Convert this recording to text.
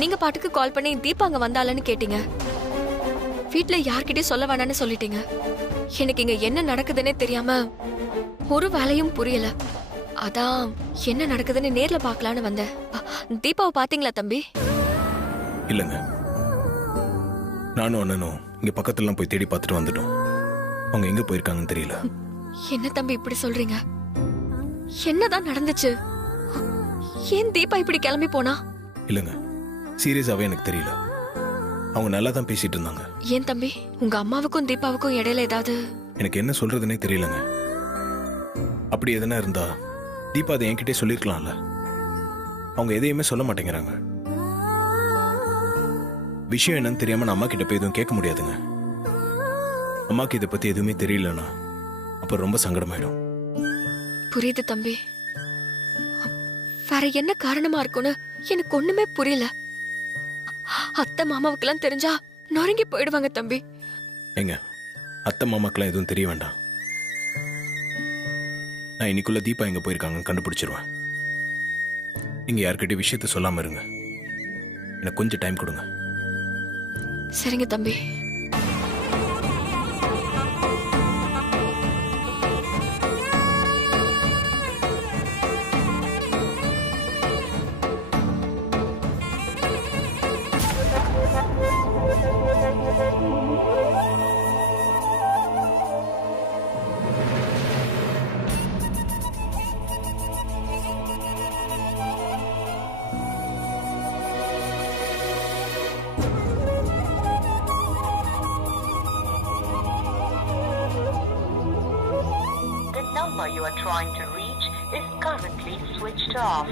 நீங்க பாட்டுக்கு கால் பண்ணி தீபா அங்க வந்தாலன்னு கேட்டீங்க. வீட்ல யார்கிட்டயும் சொல்ல வேணாம்னு சொல்லிட்டீங்க. எனக்கு இங்க என்ன நடக்குதுன்னே தெரியாம ஒரு வேலையும் புரியல. அதான் என்ன நடக்குதுன்னு நேர்ல பாக்கலான்னு வந்தேன். தீபாவை பாத்தீங்களா தம்பி? இல்லங்க, நானும் அண்ணனும் இங்க பக்கத்துல போய் தேடி பார்த்துட்டு வந்துட்டோம். அவங்க எங்க போயிருக்காங்கன்னு தெரியல. என்ன தம்பி இப்படி சொல்றீங்க? என்னதான் நடந்துச்சு? ஏன் தீபா இப்படி கிளம்பி போனா? இல்லங்க, சீரியஸாவே எனக்கு தெரியல. அவங்க நல்லா தான் பேசிட்டு இருந்தாங்க. ஏன் தம்பி, உங்க அம்மாவுக்கும் தீபாவுக்கும் இடையில ஏதாவது? எனக்கு என்ன சொல்றதுன்னே தெரியலங்க. அப்படி எதனா இருந்தா தீபா அதை என்கிட்டே சொல்லிருக்கலாம்ல. அவங்க எதையுமே சொல்ல மாட்டேங்கிறாங்க. விஷயம் என்னன்னு தெரியாம நான் அம்மா கிட்ட போய் எதுவும் கேட்க முடியாதுங்க. அம்மாக்கு இதை பத்தி எதுவுமே தெரியலன்னா அப்ப ரொம்ப சங்கடமாயிடும். புரியுது தம்பி. வேற என்ன காரணமா இருக்கும்னு எனக்கு ஒண்ணுமே புரியல. அத்தை மாமாவுக்கெல்லாம் தெரிஞ்சா நொறுங்கி போயிடுவாங்க தம்பி. ஏங்க, அத்தை மாமாக்கெல்லாம் எதுவும் தெரிய வேண்டாம். நான் இன்னைக்குள்ள தீபா எங்க போயிருக்காங்கன்னு கண்டுபிடிச்சிருவேன். நீங்க யார்கிட்ட விஷயத்த சொல்லாம இருங்க. எனக்கு கொஞ்சம் டைம் கொடுங்க. சரிங்க தம்பி. You are trying to reach is currently switched off.